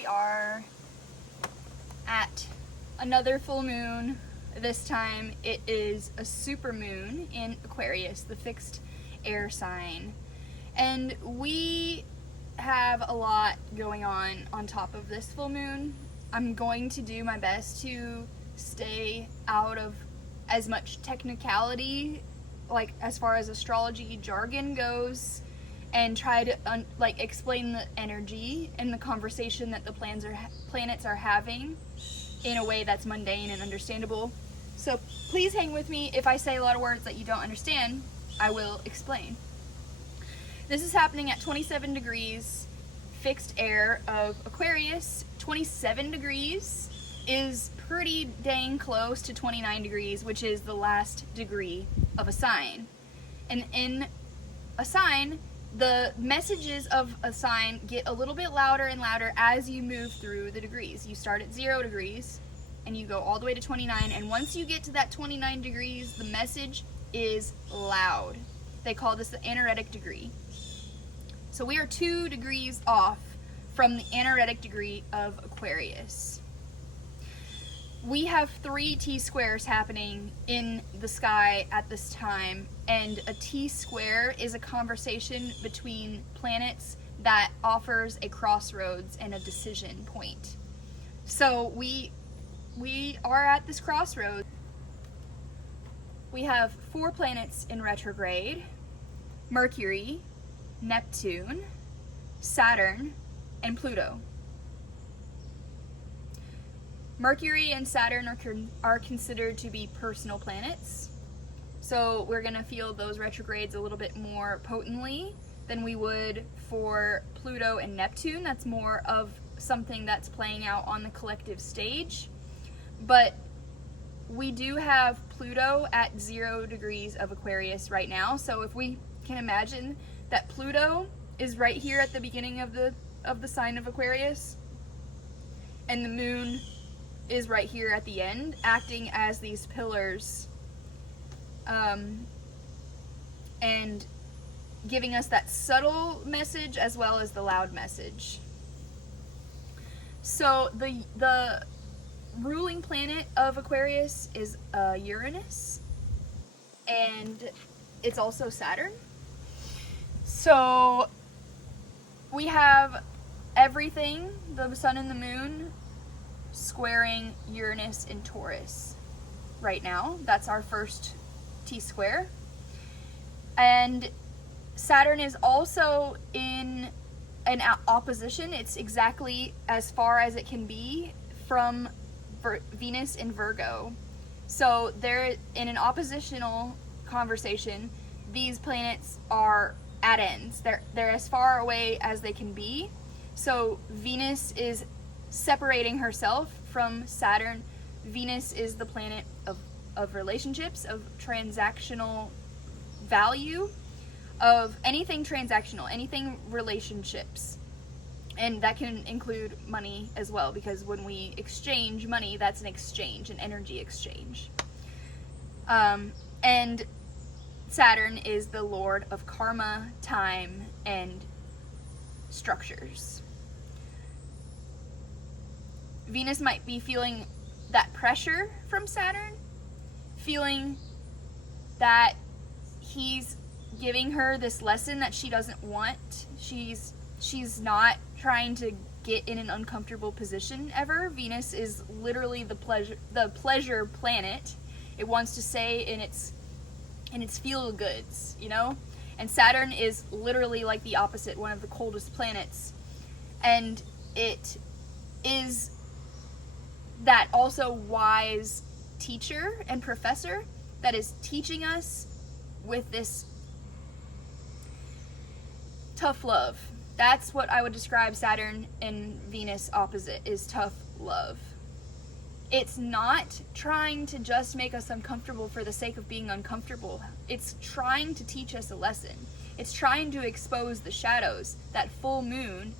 we are at another full moon. This time it is a super moon in Aquarius, the fixed air sign. And we have a lot going on top of this full moon. I'm going to do my best to stay out of as much technicality, like as far as astrology jargon goes, and try to explain the energy and the conversation that the planets are having in a way that's mundane and understandable. So please hang with me. If I say a lot of words that you don't understand, I will explain. This is happening at 27 degrees fixed air of Aquarius. 27 degrees is pretty dang close to 29 degrees, which is the last degree of a sign. And in a sign, the messages of a sign get a little bit louder and louder as you move through the degrees. You start at 0 degrees and you go all the way to 29, and once you get to that 29 degrees, the message is loud. They call this the anaretic degree. So we are 2 degrees off from the anaretic degree of Aquarius. We have 3 T-squares happening in the sky at this time, and a T-square is a conversation between planets that offers a crossroads and a decision point. So we are at this crossroads. We have 4 planets in retrograde: Mercury, Neptune, Saturn, and Pluto. Mercury and Saturn are considered to be personal planets, so we're going to feel those retrogrades a little bit more potently than we would for Pluto and Neptune. That's more of something that's playing out on the collective stage. But we do have Pluto at 0 degrees of Aquarius right now, so if we can imagine that Pluto is right here at the beginning of the sign of Aquarius, and the moon is right here at the end, acting as these pillars, and giving us that subtle message as well as the loud message. So the ruling planet of Aquarius is Uranus, and it's also Saturn. So we have everything, the sun and the moon, squaring Uranus in Taurus right now. That's our first T-square. And Saturn is also in an opposition. It's exactly as far as it can be from Venus in Virgo. So they're in an oppositional conversation. These planets are at ends. They're as far away as they can be. So Venus is separating herself from Saturn. Venus is the planet of relationships, of transactional value, of anything transactional, anything relationships. And that can include money as well, because when we exchange money, that's an exchange, an energy exchange. And Saturn is the lord of karma, time, and structures. Venus might be feeling that pressure from Saturn, feeling that he's giving her this lesson that she doesn't want. She's not trying to get in an uncomfortable position ever. Venus is literally the pleasure planet. It wants to stay in its feel goods, you know? And Saturn is literally like the opposite, one of the coldest planets. And it is that also wise teacher and professor that is teaching us with this tough love. That's what I would describe Saturn and Venus opposite, is tough love. It's not trying to just make us uncomfortable for the sake of being uncomfortable. It's trying to teach us a lesson. It's trying to expose the shadows. That full moon,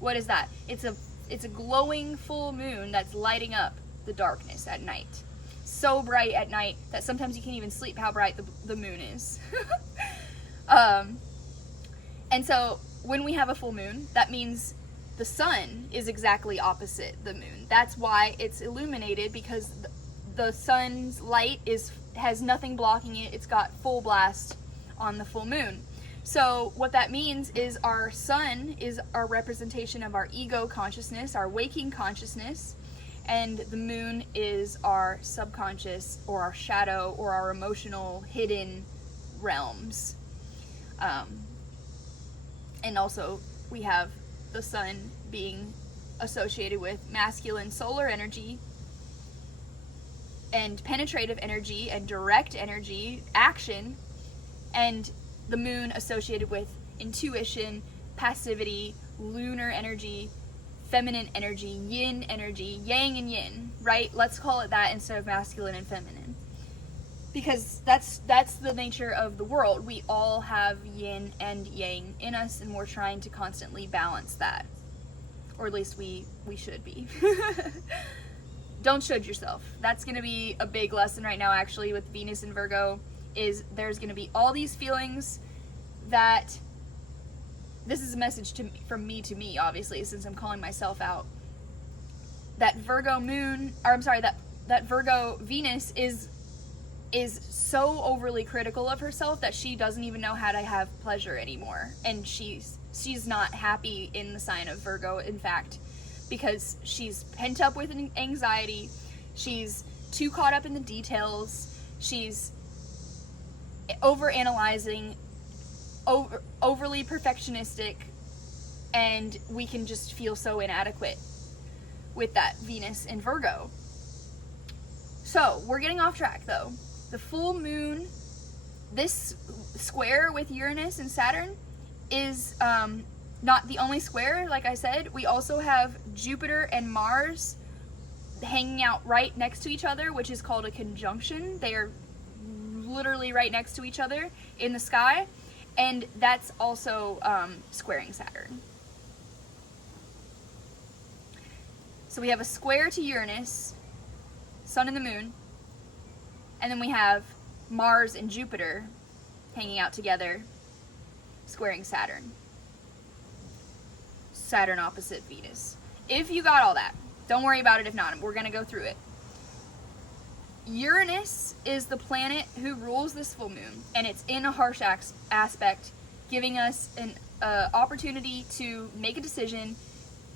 what is that? It's a glowing full moon that's lighting up the darkness at night. So bright at night that sometimes you can't even sleep how bright the moon is. And so when we have a full moon, that means the sun is exactly opposite the moon. That's why it's illuminated, because the sun's light has nothing blocking it. It's got full blast on the full moon. So what that means is our sun is our representation of our ego consciousness, our waking consciousness, and the moon is our subconscious, or our shadow, or our emotional hidden realms. And also we have the sun being associated with masculine solar energy and penetrative energy and direct energy, action, and the moon associated with intuition, passivity, lunar energy, feminine energy, yin energy, yang and yin, right? Let's call it that instead of masculine and feminine. Because that's the nature of the world. We all have yin and yang in us, and we're trying to constantly balance that. Or at least we should be. Don't should yourself. That's going to be a big lesson right now, actually, with Venus and Virgo, is there's going to be all these feelings that, this is a message from me to me, obviously, since I'm calling myself out. That Virgo moon, or I'm sorry, that Virgo Venus is so overly critical of herself that she doesn't even know how to have pleasure anymore. And she's not happy in the sign of Virgo, in fact, because she's pent up with anxiety, she's too caught up in the details, she's overanalyzing, overly perfectionistic, and we can just feel so inadequate with that Venus in Virgo. So, we're getting off track though. The full moon, this square with Uranus and Saturn, is not the only square. Like I said, we also have Jupiter and Mars hanging out right next to each other, which is called a conjunction. They are literally right next to each other in the sky, and that's also squaring Saturn. So we have a square to Uranus, Sun and the Moon, and then we have Mars and Jupiter hanging out together, squaring Saturn. Saturn opposite Venus. If you got all that, don't worry about it if not. We're going to go through it. Uranus is the planet who rules this full moon, and it's in a harsh aspect, giving us an opportunity to make a decision,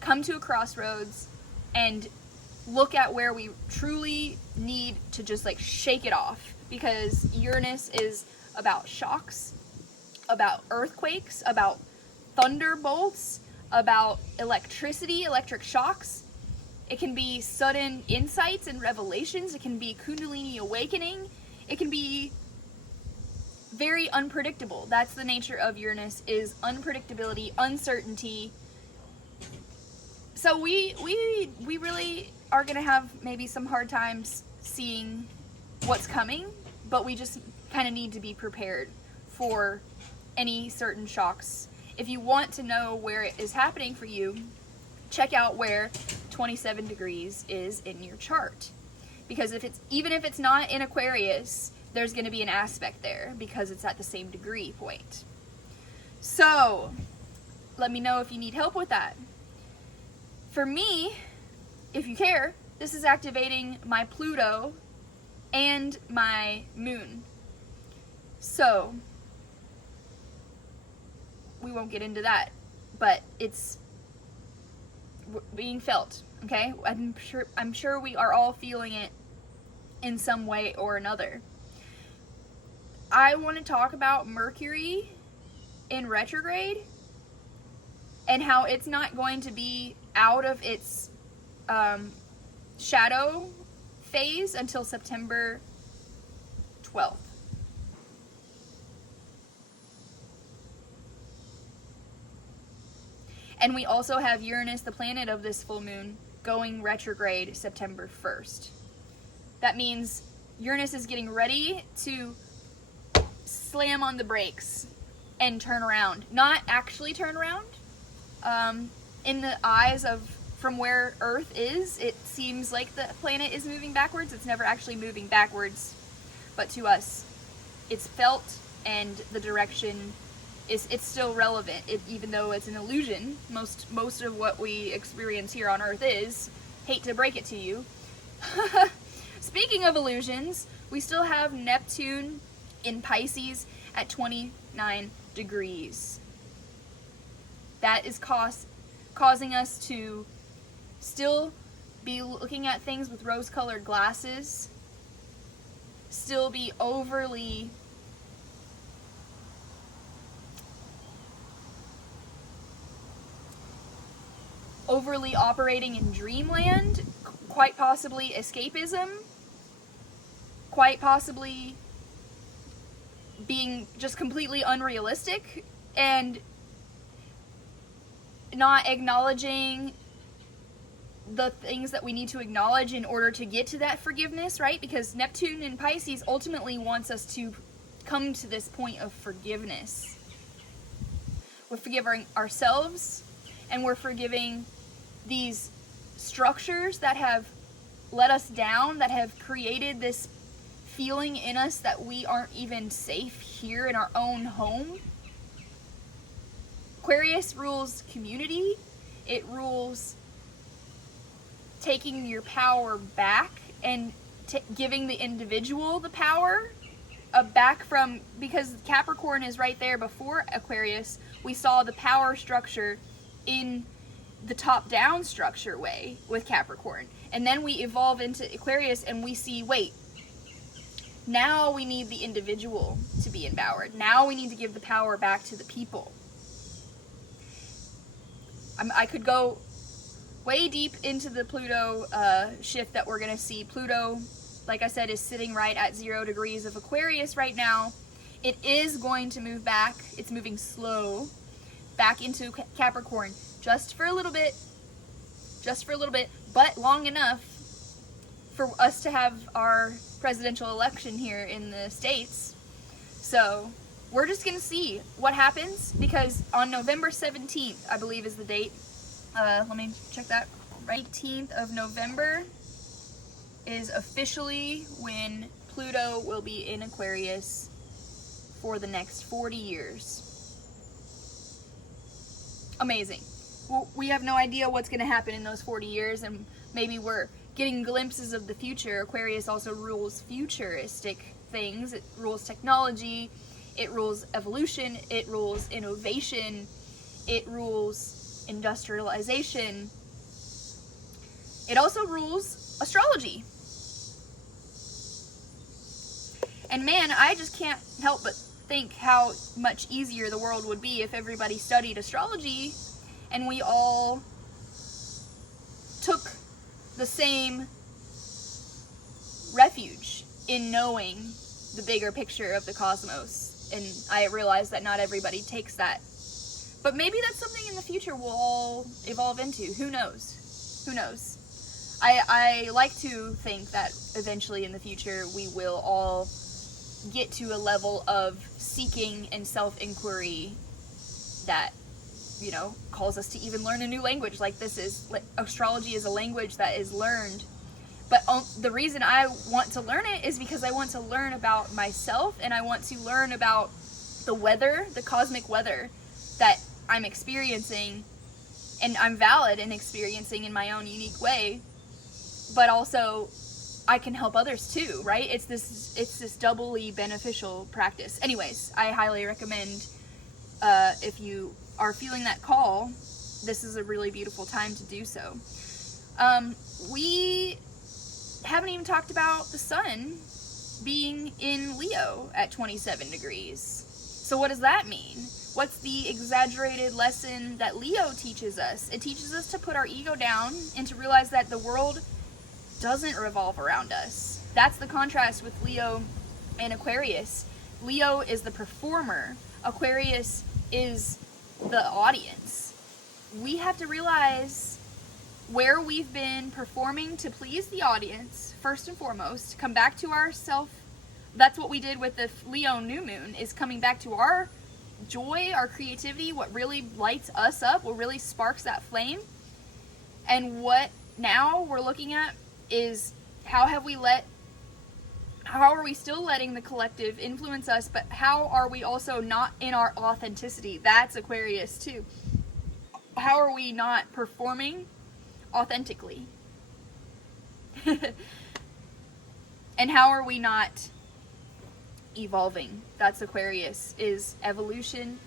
come to a crossroads, and look at where we truly need to just like shake it off, because Uranus is about shocks, about earthquakes, about thunderbolts, about electricity, electric shocks. It can be sudden insights and revelations. It can be Kundalini awakening. It can be very unpredictable. That's the nature of Uranus, is unpredictability, uncertainty. So we really are going to have maybe some hard times seeing what's coming, but we just kind of need to be prepared for any certain shocks. If you want to know where it is happening for you, check out where 27 degrees is in your chart. Because even if it's not in Aquarius, there's going to be an aspect there because it's at the same degree point. So, let me know if you need help with that. For me, if you care, this is activating my Pluto and my moon. So, we won't get into that, but it's being felt, okay? I'm sure we are all feeling it in some way or another. I want to talk about Mercury in retrograde and how it's not going to be out of its shadow phase until September 12th. And we also have Uranus, the planet of this full moon, going retrograde September 1st. That means Uranus is getting ready to slam on the brakes and turn around. Not actually turn around. In the eyes of, from where Earth is, it seems like the planet is moving backwards. It's never actually moving backwards. But to us, it's felt, and the direction it's still relevant, even though it's an illusion. Most of what we experience here on Earth is. Hate to break it to you. Speaking of illusions, we still have Neptune in Pisces at 29 degrees. That is causing us to still be looking at things with rose-colored glasses, still be overly operating in dreamland, quite possibly escapism, quite possibly being just completely unrealistic, and not acknowledging the things that we need to acknowledge in order to get to that forgiveness, right? Because Neptune in Pisces ultimately wants us to come to this point of forgiveness. We're forgiving ourselves, and we're forgiving these structures that have let us down, that have created this feeling in us that we aren't even safe here in our own home. Aquarius rules community. It rules taking your power back and giving the individual the power back from, because Capricorn is right there before Aquarius. We saw the power structure in the top-down structure way with Capricorn, and then we evolve into Aquarius and we see, wait, now we need the individual to be empowered. Now we need to give the power back to the people. I could go way deep into the Pluto shift that we're going to see. Pluto, like I said, is sitting right at 0 degrees of Aquarius right now. It is going to move back. It's moving slow back into Capricorn just for a little bit, but long enough for us to have our presidential election here in the States. So we're just going to see what happens, because on November 17th, I believe is the date. Let me check that. 18th of November is officially when Pluto will be in Aquarius for the next 40 years. Amazing. Well, we have no idea what's going to happen in those 40 years, and maybe we're getting glimpses of the future. Aquarius also rules futuristic things. It rules technology. It rules evolution. It rules innovation. It rules industrialization. It also rules astrology. And man, I just can't help but think how much easier the world would be if everybody studied astrology and we all took the same refuge in knowing the bigger picture of the cosmos. And I realize that not everybody takes that. But maybe that's something in the future we'll all evolve into. Who knows? Who knows? I like to think that eventually in the future we will all get to a level of seeking and self-inquiry that, you know, calls us to even learn a new language. Like this is, astrology is a language that is learned. But the reason I want to learn it is because I want to learn about myself, and I want to learn about the weather, the cosmic weather that I'm experiencing, and I'm valid in experiencing in my own unique way. But also, I can help others too, right? It's this doubly beneficial practice. Anyways, I highly recommend, if you are feeling that call, this is a really beautiful time to do so. We haven't even talked about the sun being in Leo at 27 degrees. So what does that mean? What's the exaggerated lesson that Leo teaches us? It teaches us to put our ego down and to realize that the world doesn't revolve around us. That's the contrast with Leo and Aquarius. Leo is the performer. Aquarius is the audience. We have to realize where we've been performing to please the audience, first and foremost, come back to ourself. That's what we did with the Leo new moon, is coming back to our joy, our creativity, what really lights us up, what really sparks that flame. And what now we're looking at is how have we let How are we still letting the collective influence us, but how are we also not in our authenticity? That's Aquarius too. How are we not performing authentically? And how are we not evolving? That's Aquarius, is evolution.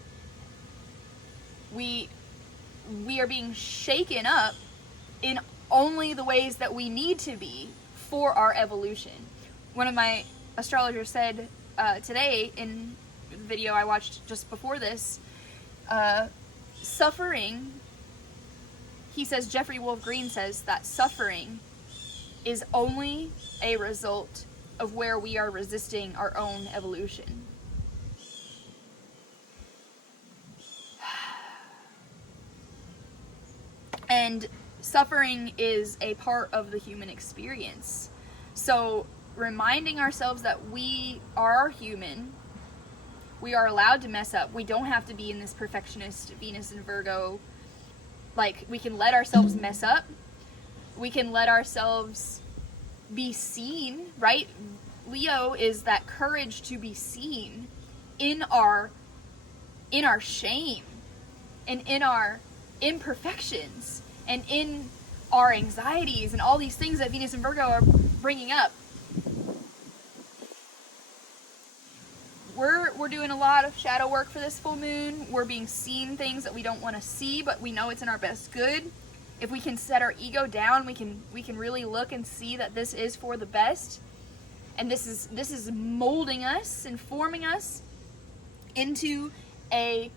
We are being shaken up in only the ways that we need to be for our evolution. One of my astrologers said today in the video I watched just before this, suffering, he says, Jeffrey Wolf Green says that suffering is only a result of where we are resisting our own evolution. And suffering is a part of the human experience. So reminding ourselves that we are human, we are allowed to mess up. We don't have to be in this perfectionist Venus and Virgo. Like, we can let ourselves mess up. We can let ourselves be seen, right? Leo is that courage to be seen in our shame and in our imperfections and in our anxieties and all these things that Venus and Virgo are bringing up. We're doing a lot of shadow work for this full moon. We're being seen things that we don't want to see, but we know it's in our best good. If we can set our ego down, we can really look and see that this is for the best. And this is molding us and forming us into a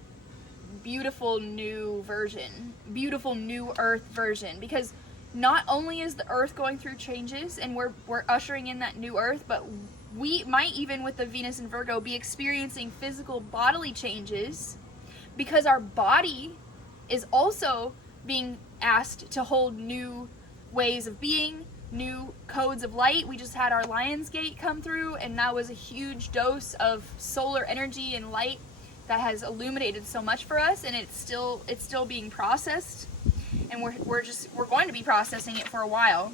beautiful new version, beautiful new earth version. Because not only is the earth going through changes and we're ushering in that new earth, but we might even with the Venus and Virgo be experiencing physical bodily changes, because our body is also being asked to hold new ways of being, new codes of light. We just had our Lion's Gate come through, and that was a huge dose of solar energy and light that has illuminated so much for us, and it's still being processed, and we're going to be processing it for a while,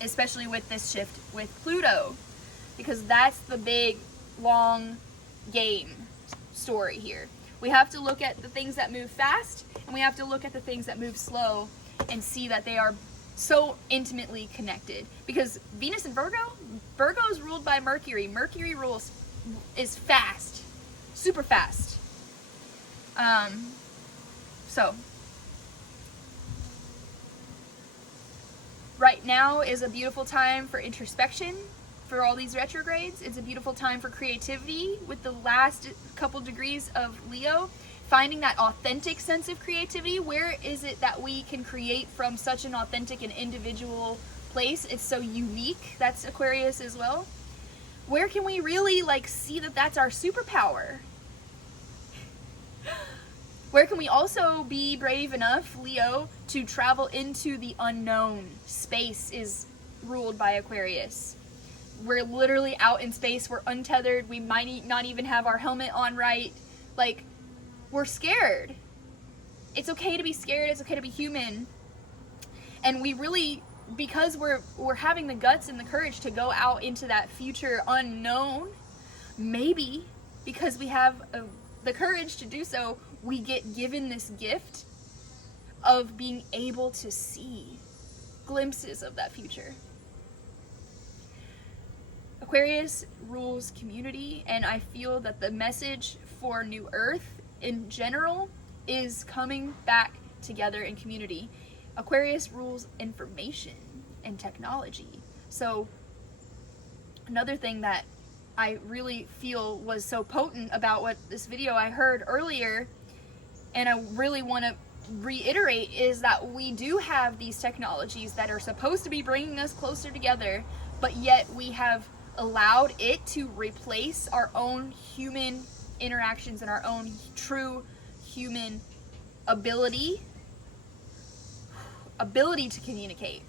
especially with this shift with Pluto, because that's the big long game story here. We have to look at the things that move fast, and we have to look at the things that move slow and see that they are so intimately connected. Because Venus and Virgo is ruled by Mercury. Mercury is fast, super fast. So right now is a beautiful time for introspection. For all these retrogrades, it's a beautiful time for creativity with the last couple degrees of Leo, finding that authentic sense of creativity. Where is it that we can create from such an authentic and individual place? It's so unique. That's Aquarius as well. Where can we really see that that's our superpower? Where can we also be brave enough, Leo, to travel into the unknown? Space is ruled by Aquarius. We're literally out in space. We're untethered. We might not even have our helmet on right. We're scared. It's okay to be scared. It's okay to be human. And we really, because we're having the guts and the courage to go out into that future unknown, maybe because we have the courage to do so, we get given this gift of being able to see glimpses of that future. Aquarius rules community, and I feel that the message for New Earth in general is coming back together in community. Aquarius rules information and technology. So another thing that I really feel was so potent about what this video I heard earlier, and I really want to reiterate, is that we do have these technologies that are supposed to be bringing us closer together, but yet we have allowed it to replace our own human interactions and our own true human ability to communicate,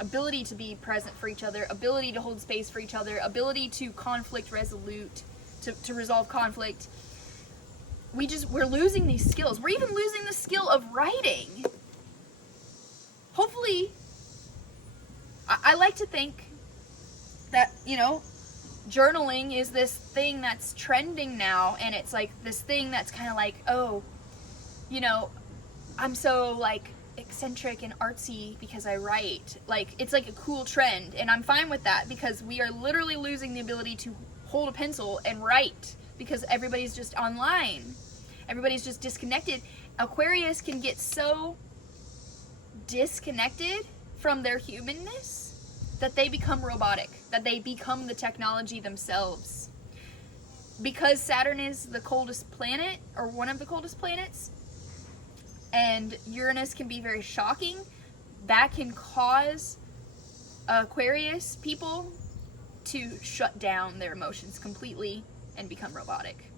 ability to be present for each other, ability to hold space for each other, ability to resolve conflict. We're losing these skills. We're even losing the skill of writing. Hopefully, I like to think that, journaling is this thing that's trending now, and it's like this thing that's kind of like, oh, you know, I'm so like eccentric and artsy because I write. Like, it's like a cool trend, and I'm fine with that, because we are literally losing the ability to hold a pencil and write because everybody's just online. Everybody's just disconnected. Aquarius can get so disconnected from their humanness that they become robotic, that they become the technology themselves. Because Saturn is the coldest planet, or one of the coldest planets, and Uranus can be very shocking, that can cause Aquarius people to shut down their emotions completely and become robotic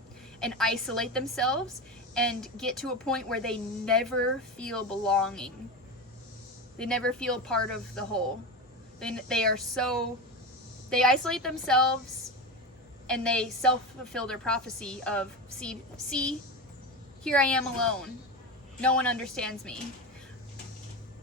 and isolate themselves and get to a point where they never feel belonging. They never feel part of the whole. They isolate themselves, and they self-fulfill their prophecy of, see, here I am alone. No one understands me.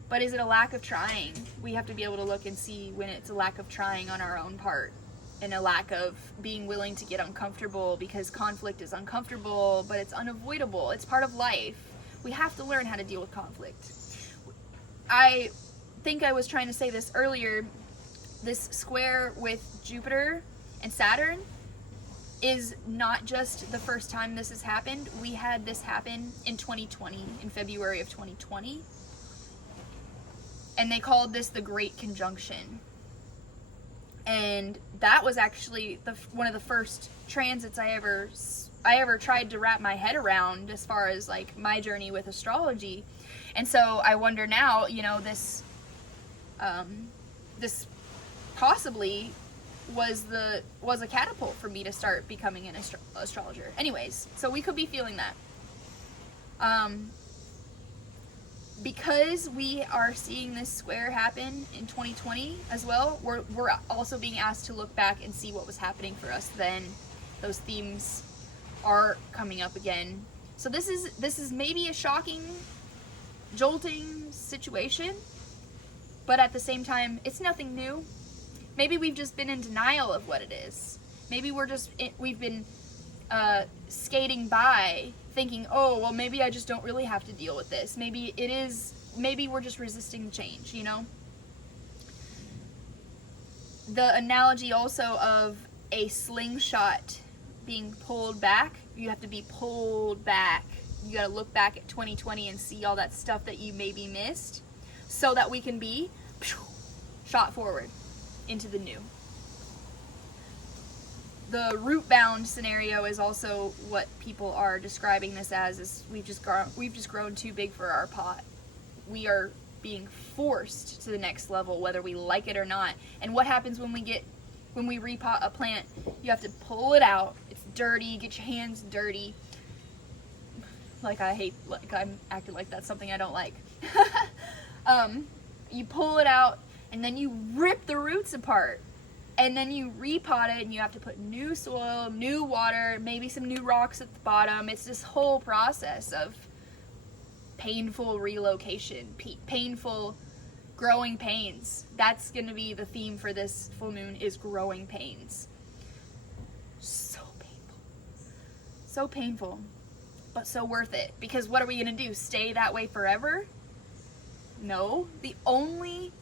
But is it a lack of trying? We have to be able to look and see when it's a lack of trying on our own part, and a lack of being willing to get uncomfortable, because conflict is uncomfortable, but it's unavoidable. It's part of life. We have to learn how to deal with conflict. I think I was trying to say this earlier. This square with Jupiter and Saturn is not just the first time this has happened. We had this happen in 2020, in February of 2020. And they called this the Great Conjunction. And that was actually one of the first transits I ever tried to wrap my head around, as far as like my journey with astrology. And so I wonder now, you know, this possibly was a catapult for me to start becoming an astrologer. Anyways, so we could be feeling that. Because we are seeing this square happen in 2020 as well, we're also being asked to look back and see what was happening for us then. Those themes are coming up again. So this is maybe a shocking, jolting situation, but at the same time, it's nothing new. Maybe we've just been in denial of what it is. Maybe we've been skating by, thinking, oh, well, maybe I just don't really have to deal with this. Maybe we're just resisting change, you know? The analogy also of a slingshot being pulled back, you have to be pulled back. You gotta look back at 2020 and see all that stuff that you maybe missed, so that we can be shot forward into the new. The root-bound scenario is also what people are describing this as. Is we've just grown too big for our pot. We are being forced to the next level, whether we like it or not. And what happens when we repot a plant? You have to pull it out. It's dirty. Get your hands dirty. I'm acting like that's something I don't like. You pull it out, and then you rip the roots apart. And then you repot it, and you have to put new soil, new water, maybe some new rocks at the bottom. It's this whole process of painful relocation, painful growing pains. That's going to be the theme for this full moon, is growing pains. So painful. So painful, but so worth it. Because what are we going to do? Stay that way forever? No. The only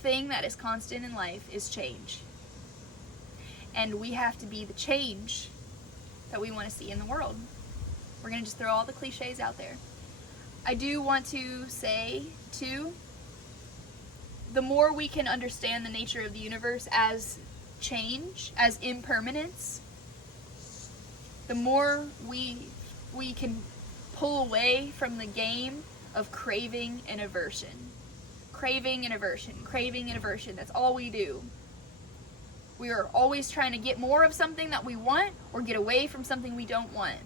thing that is constant in life is change, and we have to be the change that we want to see in the world. We're going to just throw all the cliches out there. I do want to say too, the more we can understand the nature of the universe as change, as impermanence, the more we can pull away from the game of craving and aversion. Craving and aversion, craving and aversion. That's all we do. We are always trying to get more of something that we want, or get away from something we don't want.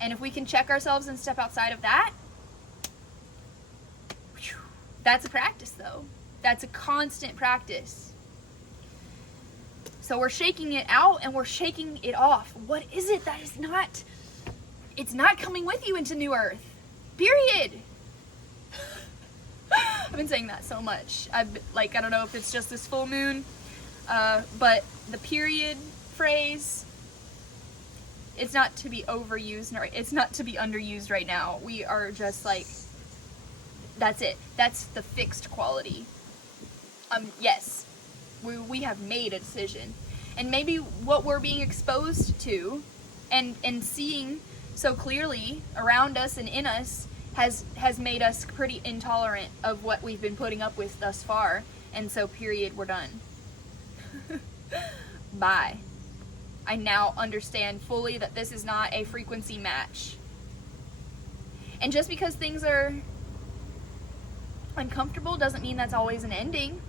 And if we can check ourselves and step outside of that, that's a practice though. That's a constant practice. So we're shaking it out and we're shaking it off. What is it that is not, it's not coming with you into New Earth. Period. I've been saying that so much. I don't know if it's just this full moon. But the period phrase, it's not to be overused, it's not to be underused right now. We are just like, that's it. That's the fixed quality. Yes, we have made a decision. And maybe what we're being exposed to and seeing so clearly around us and in us has made us pretty intolerant of what we've been putting up with thus far. And so, period, we're done. Bye. I now understand fully that this is not a frequency match. And just because things are uncomfortable doesn't mean that's always an ending.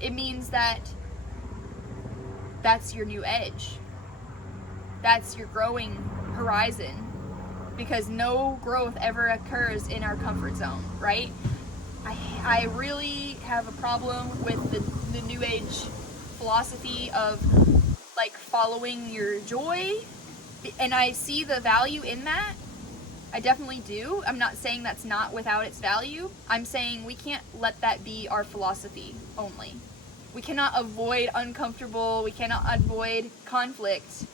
It means that that's your new edge. That's your growing horizon. Because no growth ever occurs in our comfort zone, right? I really have a problem with the new age philosophy of like following your joy, and I see the value in that. I definitely do. I'm not saying that's not without its value. I'm saying we can't let that be our philosophy only. We cannot avoid uncomfortable, we cannot avoid conflict.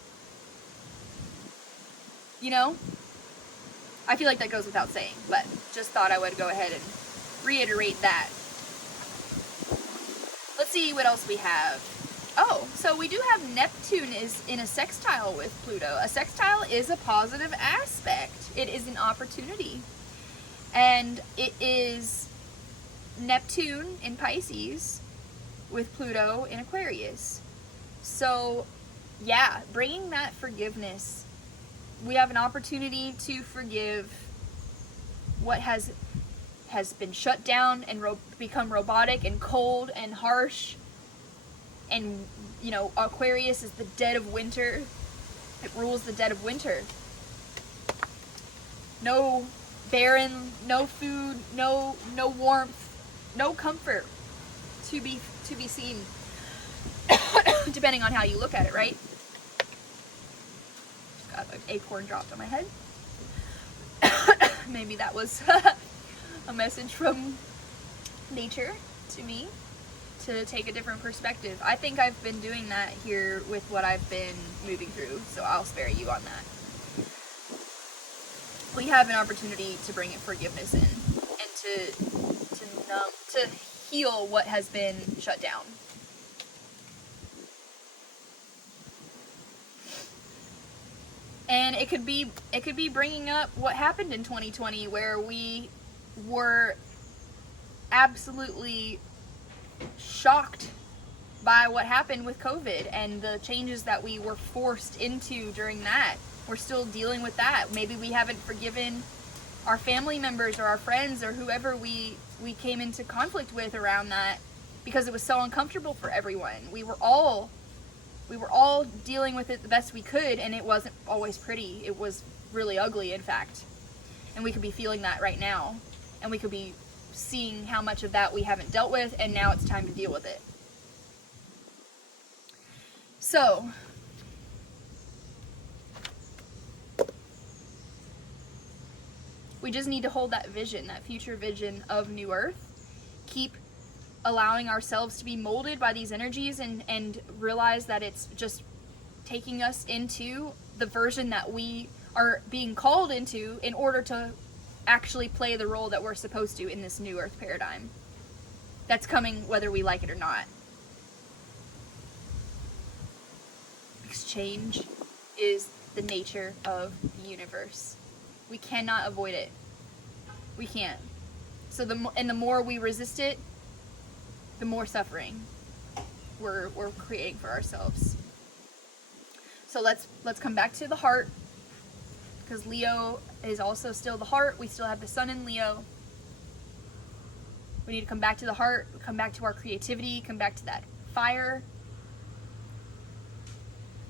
You know? I feel like that goes without saying, but just thought I would go ahead and reiterate that. Let's see what else we have. Oh, so we do have Neptune is in a sextile with Pluto. A sextile is a positive aspect. It is an opportunity. And it is Neptune in Pisces with Pluto in Aquarius. So, yeah, bringing that forgiveness. We have an opportunity to forgive what has been shut down and become robotic and cold and harsh. And, you know, Aquarius is the dead of winter. It rules the dead of winter. No barren, no food, no warmth, no comfort to be seen. Depending on how you look at it, right? Just got an acorn dropped on my head. Maybe that was a message from nature to me to take a different perspective. I think I've been doing that here with what I've been moving through, so I'll spare you on that. We have an opportunity to bring forgiveness in and to heal what has been shut down. And it could be bringing up what happened in 2020, where we were absolutely shocked by what happened with COVID and the changes that we were forced into during that. We're still dealing with that. Maybe we haven't forgiven our family members or our friends or whoever we came into conflict with around that, because it was so uncomfortable for everyone. We were all dealing with it the best we could, and it wasn't always pretty. It was really ugly, in fact. And we could be feeling that right now. And we could be seeing how much of that we haven't dealt with, and now it's time to deal with it. So, we just need to hold that vision, that future vision of New Earth. Keep allowing ourselves to be molded by these energies and realize that it's just taking us into the version that we are being called into in order to actually play the role that we're supposed to in this New Earth paradigm. That's coming whether we like it or not. Exchange is the nature of the universe. We cannot avoid it. We can't. So the more we resist it, the more suffering we're creating for ourselves. So let's come back to the heart, because Leo is also still the heart. We still have the sun in Leo. We need to come back to the heart, come back to our creativity, come back to that fire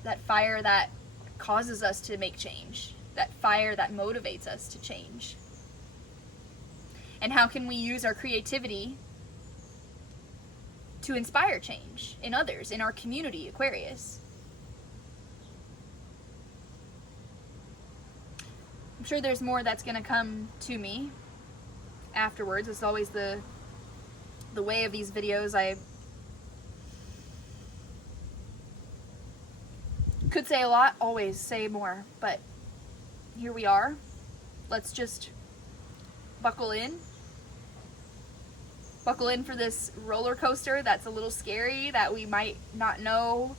that causes us to make change, that fire that motivates us to change. And how can we use our creativity to inspire change in others, in our community, Aquarius? I'm sure there's more that's going to come to me afterwards. It's always the way of these videos. Could say a lot, always say more, but here we are. Let's just buckle in. Buckle in for this roller coaster that's a little scary, that we might not know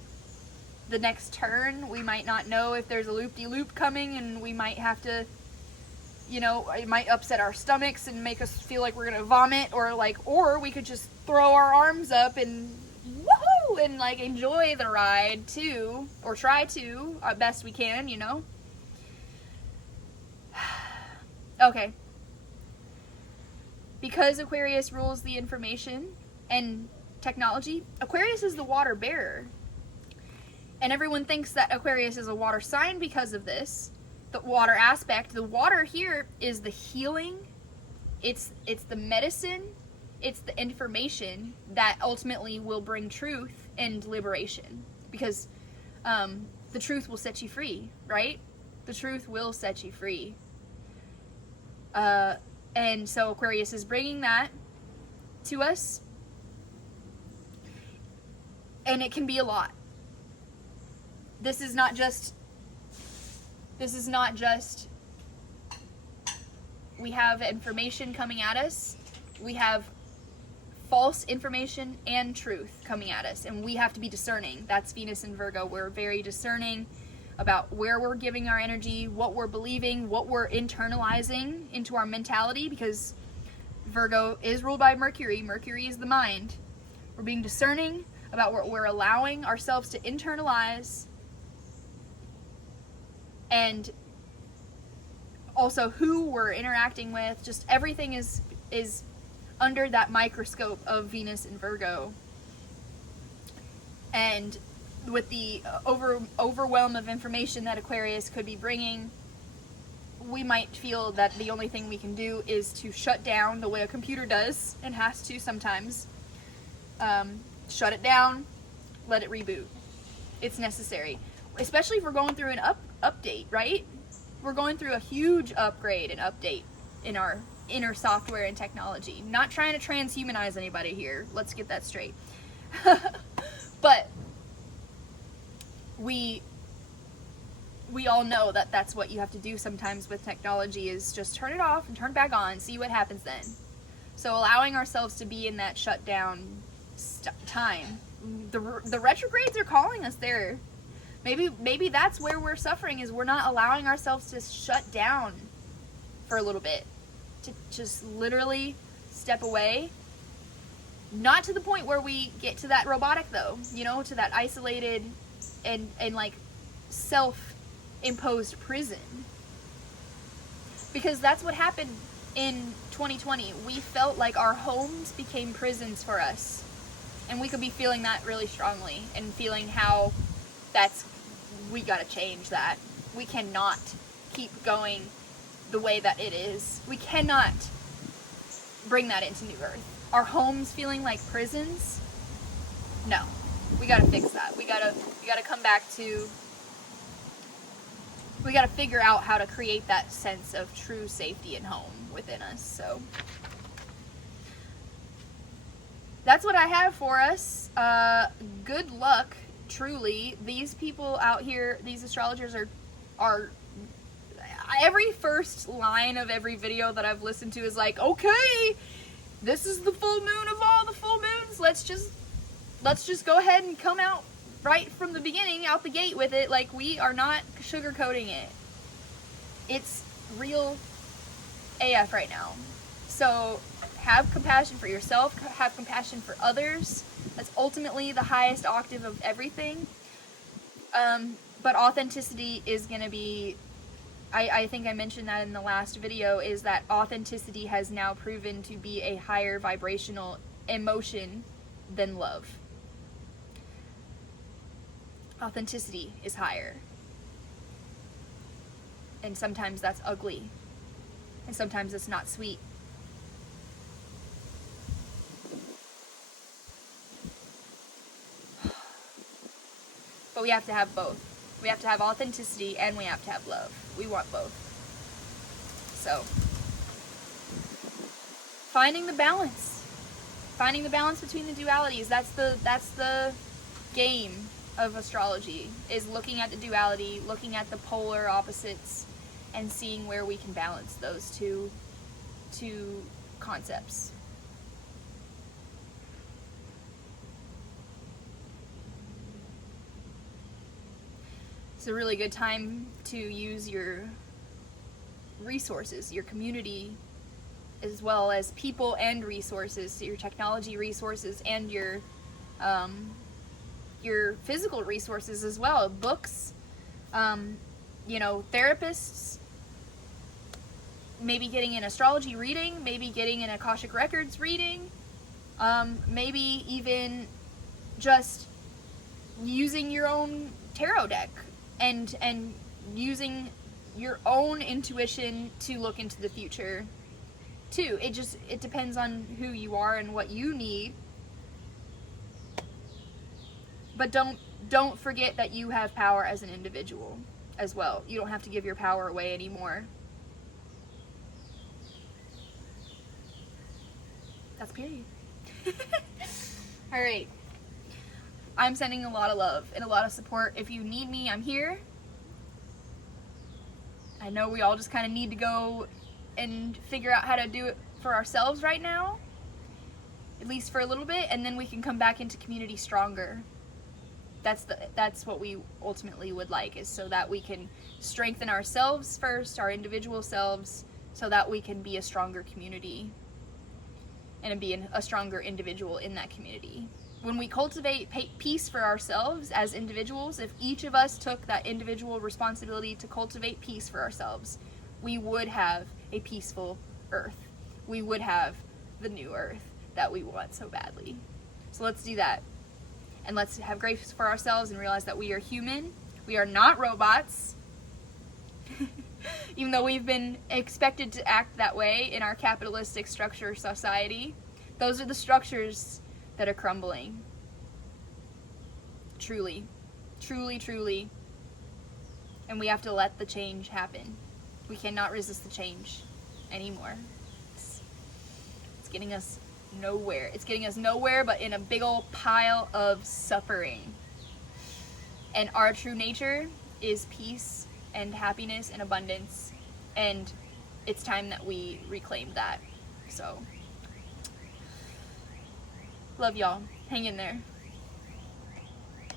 the next turn. We might not know if there's a loop-de-loop coming, and we might have to, you know, it might upset our stomachs and make us feel like we're gonna vomit, or we could just throw our arms up and woohoo and like enjoy the ride too, or try to best we can, you know. Okay. Because Aquarius rules the information and technology, Aquarius is the water bearer. And everyone thinks that Aquarius is a water sign because of this. The water aspect, the water here is the healing, it's the medicine, it's the information that ultimately will bring truth and liberation. Because the truth will set you free, right? The truth will set you free. And so Aquarius is bringing that to us. And it can be a lot. This is not just we have information coming at us. We have false information and truth coming at us, and we have to be discerning. That's Venus and Virgo. We're very discerning about where we're giving our energy, what we're believing, what we're internalizing into our mentality, because Virgo is ruled by Mercury. Mercury is the mind. We're being discerning about what we're allowing ourselves to internalize, and also who we're interacting with. Just everything is under that microscope of Venus and Virgo. And with the overwhelm of information that Aquarius could be bringing, we might feel that the only thing we can do is to shut down the way a computer does, and has to sometimes. Shut it down, let it reboot. It's necessary. Especially if we're going through an update, right? We're going through a huge upgrade and update in our inner software and technology. Not trying to transhumanize anybody here. Let's get that straight. But we all know that that's what you have to do sometimes with technology, is just turn it off and turn it back on, see what happens then. So allowing ourselves to be in that shutdown time. The retrogrades are calling us there. Maybe that's where we're suffering, is we're not allowing ourselves to shut down for a little bit. To just literally step away. Not to the point where we get to that robotic though, you know, to that isolated and like self-imposed prison. Because that's what happened in 2020. We felt like our homes became prisons for us. And we could be feeling that really strongly, and feeling how we gotta change that. We cannot keep going the way that it is. We cannot bring that into New Earth. Our homes feeling like prisons? No. We gotta fix that. We gotta come back to, we gotta figure out how to create that sense of true safety and home within us. So that's what I have for us. Good luck, truly. These people out here, these astrologers are every first line of every video that I've listened to is like, okay, this is the full moon of all the full moons. Let's just go ahead and come out right from the beginning, out the gate with it. Like, we are not sugarcoating it. It's real AF right now. So have compassion for yourself, have compassion for others. That's ultimately the highest octave of everything. But authenticity is going to be, I think I mentioned that in the last video, is that authenticity has now proven to be a higher vibrational emotion than love. Authenticity is higher. And sometimes that's ugly. And sometimes it's not sweet. But we have to have both. We have to have authenticity and we have to have love. We want both. So, finding the balance. Finding the balance between the dualities. That's the game of astrology, is looking at the duality, looking at the polar opposites, and seeing where we can balance those two concepts. It's a really good time to use your resources, your community, as well as people and resources, so your technology resources and your physical resources as well. Books, therapists, maybe getting an astrology reading, maybe getting an Akashic Records reading, maybe even just using your own tarot deck and using your own intuition to look into the future too. It depends on who you are and what you need. But don't forget that you have power as an individual as well. You don't have to give your power away anymore. That's period. All right. I'm sending a lot of love and a lot of support. If you need me, I'm here. I know we all just kind of need to go and figure out how to do it for ourselves right now, at least for a little bit, and then we can come back into community stronger. That's what we ultimately would like, is so that we can strengthen ourselves first, our individual selves, so that we can be a stronger community and be a stronger individual in that community. When we cultivate peace for ourselves as individuals, if each of us took that individual responsibility to cultivate peace for ourselves, we would have a peaceful earth. We would have the new earth that we want so badly. So let's do that. And let's have grace for ourselves and realize that we are human. We are not robots. Even though we've been expected to act that way in our capitalistic structure society, those are the structures that are crumbling. Truly. Truly, truly. And we have to let the change happen. We cannot resist the change anymore. It's getting us nowhere. It's getting us nowhere but in a big old pile of suffering. And our true nature is peace and happiness and abundance. And it's time that we reclaim that. So, love y'all. Hang in there.